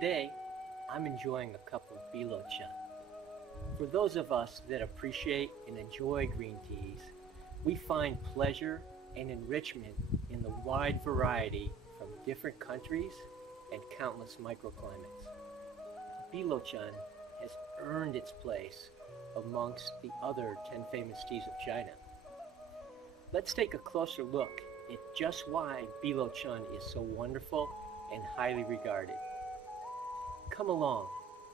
Today, I'm enjoying a cup of Luo Chun. For those of us that appreciate and enjoy green teas, we find pleasure and enrichment in the wide variety from different countries and countless microclimates. Luo Chun has earned its place amongst the other 10 famous teas of China. Let's take a closer look at just why Luo Chun is so wonderful and highly regarded. Come along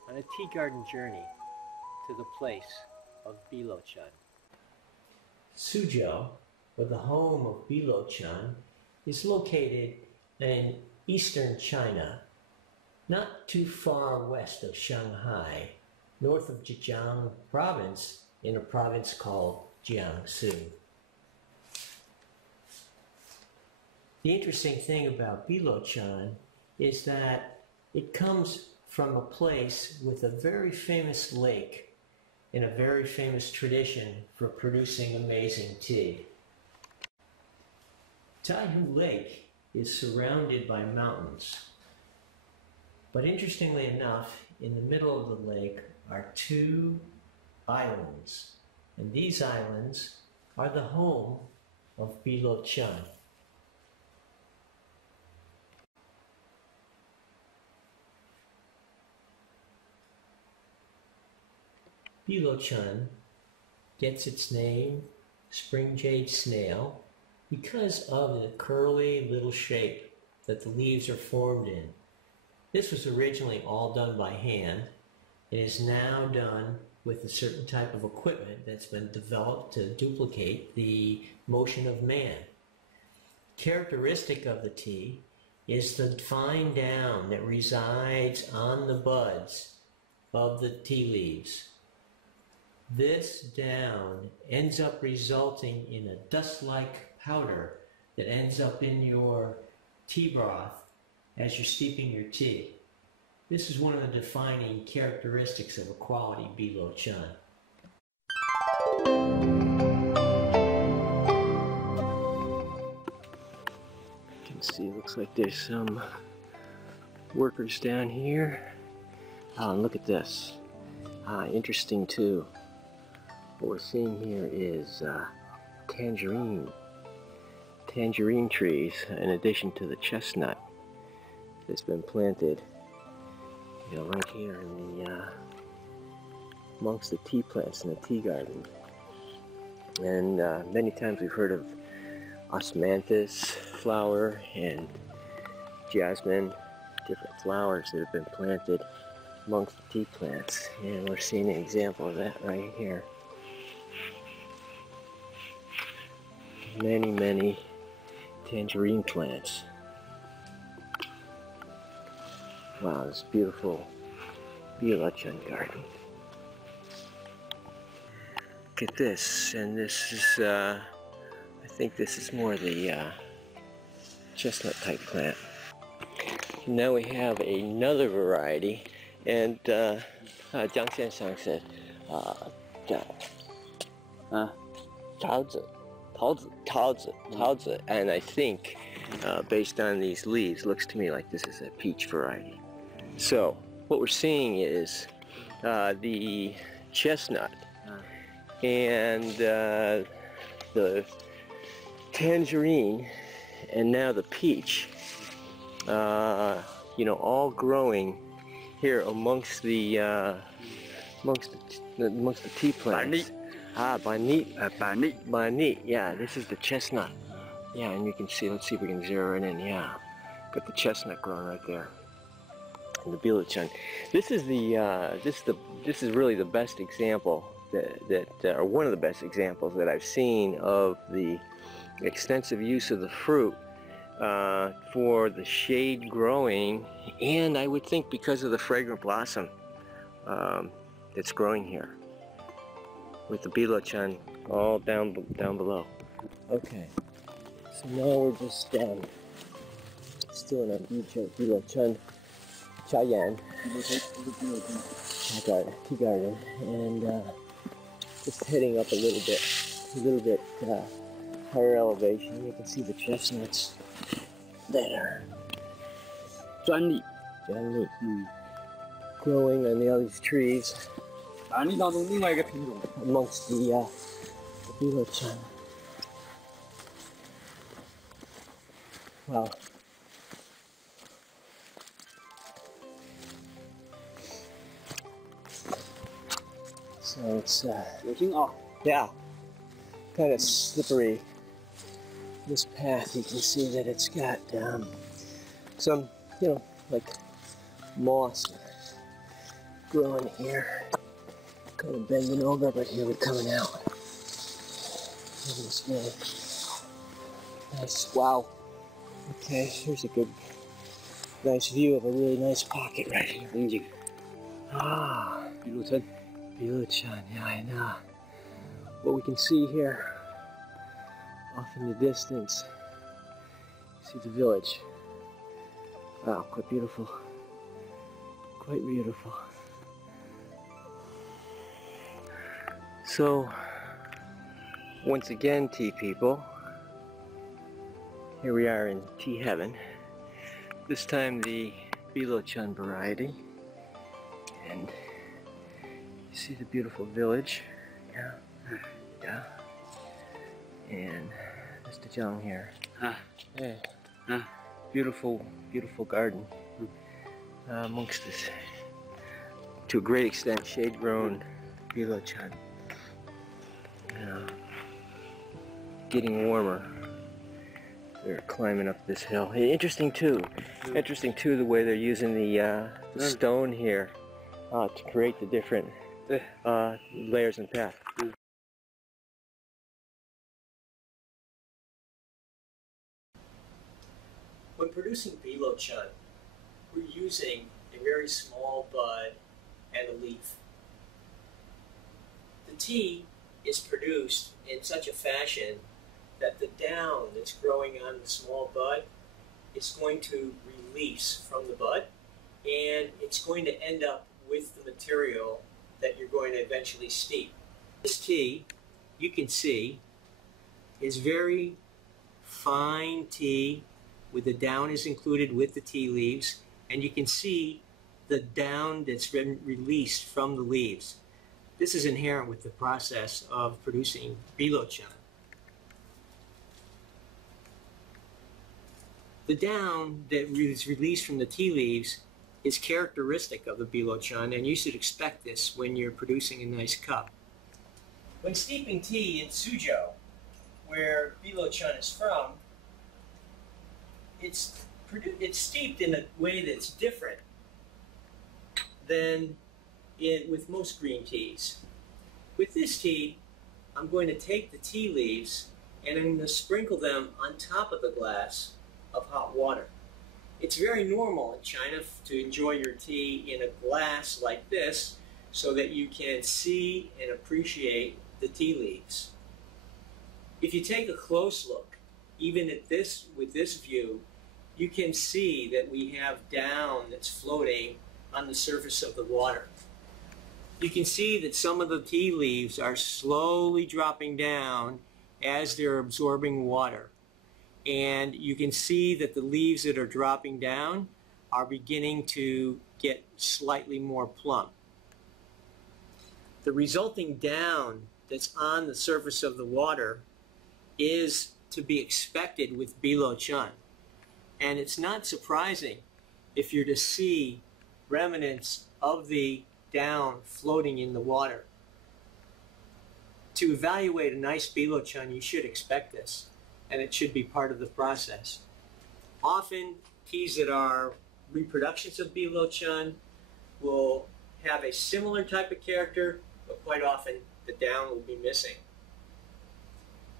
on a tea garden journey to the place of Luo Chun. Su Zhou, or the home of Luo Chun, is located in eastern China, not too far west of Shanghai, north of Zhejiang province, in a province called Jiangsu. The interesting thing about Luo Chun is that it comes from a place with a very famous lake and a very famous tradition for producing amazing tea. Taihu Lake is surrounded by mountains, but interestingly enough, in the middle of the lake are two islands, and these islands are the home of Luo Chun. Luo Chun gets its name, spring jade snail, because of the curly little shape that the leaves are formed in. This was originally all done by hand. It is now done with a certain type of equipment that's been developed to duplicate the motion of man. Characteristic of the tea is the fine down that resides on the buds of the tea leaves. This down ends up resulting in a dust-like powder that ends up in your tea broth as you're steeping your tea. This is one of the defining characteristics of a quality Luo Chun. You can see, looks like there's some workers down here. And look at this. Interesting too. What we're seeing here is tangerine trees, in addition to the chestnut that's been planted, right here in the amongst the tea plants in the tea garden. And many times we've heard of osmanthus flower and jasmine, different flowers that have been planted amongst the tea plants, and we're seeing an example of that right here. Many tangerine plants. Wow, this beautiful Luo Chun garden. Look at this, and this is, I think this is more the chestnut type plant. Now we have another variety, and Jiang Xiansang said, 桃子, and I think, based on these leaves, looks to me like this is a peach variety. So, what we're seeing is the chestnut and the tangerine, and now the peach, all growing here amongst the tea plants. Banit, yeah, this is the chestnut. Yeah, and you can see, let's see if we can zero it in, yeah. Got the chestnut growing right there. And the Luo Chun. This is this is really the best example or one of the best examples that I've seen of the extensive use of the fruit for the shade growing, and I would think because of the fragrant blossom that's growing here, with the Luo Chun all down below. Okay, so now we're just still in our Luo Chun Chayan tea garden, and just heading up a little bit higher elevation. You can see the chestnuts there. 专利 John, growing on all these trees 蓝地当中另外一个品种， amongst the Luo Chun. Wow. So it's 小心啊！ yeah, kind of slippery. This path, you can see that it's got some, like moss growing here. Kind of bending over, but here we're coming out. Look at this really nice. Wow. Okay, here's a good, nice view of a really nice pocket right here. 风景， Ah, 比如村， Luo Chun, yeah, I know. What we can see here, off in the distance, see the village. Wow, quite beautiful. Quite beautiful. So, once again, tea people, here we are in tea heaven. This time the Luo Chun variety. And you see the beautiful village. Yeah. Yeah. And Mr. Zhang here. Hey. Beautiful, beautiful garden. Amongst this, to a great extent, shade-grown Luo Chun. Getting warmer. They're climbing up this hill. Hey, interesting too, the way they're using the stone here to create the different layers and path. When producing Luo Chun, we're using a very small bud and a leaf. The tea is produced in such a fashion that the down that's growing on the small bud is going to release from the bud, and it's going to end up with the material that you're going to eventually steep. This tea, you can see, is very fine tea, with the down is included with the tea leaves, and you can see the down that's been released from the leaves. This is inherent with the process of producing Luo Chun. The down that is released from the tea leaves is characteristic of the Luo Chun, and you should expect this when you're producing a nice cup. When steeping tea in Su Zhou, where Luo Chun is from, it's steeped in a way that's different than with most green teas. With this tea, I'm going to take the tea leaves and I'm going to sprinkle them on top of the glass of hot water. It's very normal in China to enjoy your tea in a glass like this so that you can see and appreciate the tea leaves. If you take a close look, even at this, with this view, you can see that we have down that's floating on the surface of the water. You can see that some of the tea leaves are slowly dropping down as they're absorbing water. And you can see that the leaves that are dropping down are beginning to get slightly more plump. The resulting down that's on the surface of the water is to be expected with Luo Chun. And it's not surprising if you're to see remnants of the down floating in the water. To evaluate a nice Luo Chun, you should expect this, and it should be part of the process. Often, teas that are reproductions of Luo Chun will have a similar type of character, but quite often the down will be missing.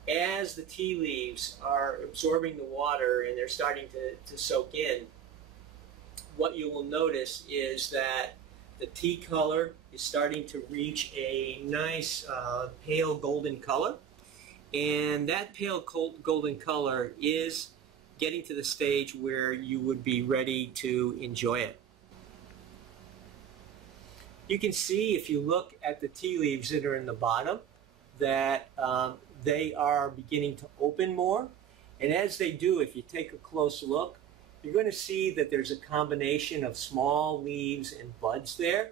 As the tea leaves are absorbing the water and they're starting to soak in, what you will notice is that the tea color is starting to reach a nice pale golden color. And that pale golden color is getting to the stage where you would be ready to enjoy it. You can see, if you look at the tea leaves that are in the bottom, that they are beginning to open more. And as they do, if you take a close look, you're going to see that there's a combination of small leaves and buds there,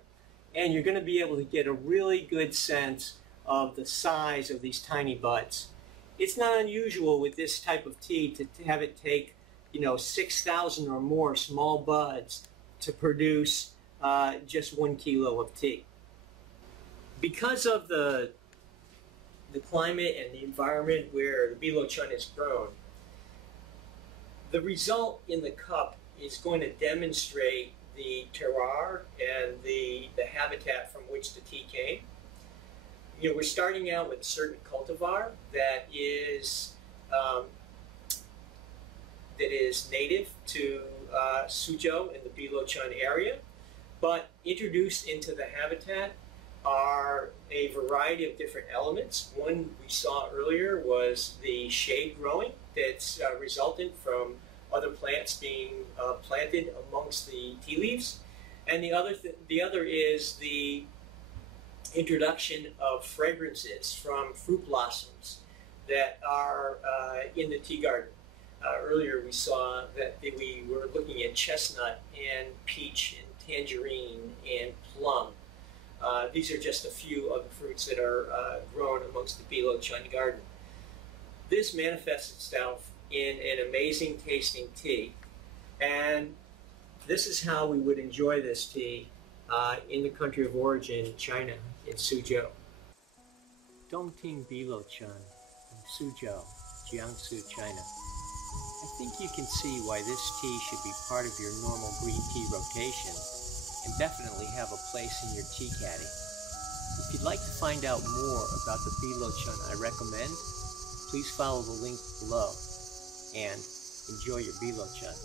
and you're going to be able to get a really good sense of the size of these tiny buds. It's not unusual with this type of tea to have it take, 6,000 or more small buds to produce just 1 kilo of tea. Because of the climate and the environment where the Luo Chun is grown, the result in the cup is going to demonstrate the terroir and the habitat from which the tea came. We're starting out with a certain cultivar that is native to Su Zhou in the Luo Chun area, but introduced into the habitat are a variety of different elements. One we saw earlier was the shade growing that's resultant from other plants being planted amongst the tea leaves, and the other is the introduction of fragrances from fruit blossoms that are in the tea garden. Earlier we saw that we were looking at chestnut and peach and tangerine and plum. These are just a few of the fruits that are grown amongst the Luo Chun garden. This manifests itself in an amazing tasting tea, and this is how we would enjoy this tea in the country of origin, China, in Su Zhou. Ting Luo Chun, Su Zhou, Jiangsu, China. I think you can see why this tea should be part of your normal green tea rotation, and definitely have a place in your tea caddy. If you'd like to find out more about the Luo Chun I recommend, please follow the link below and enjoy your Luo Chun.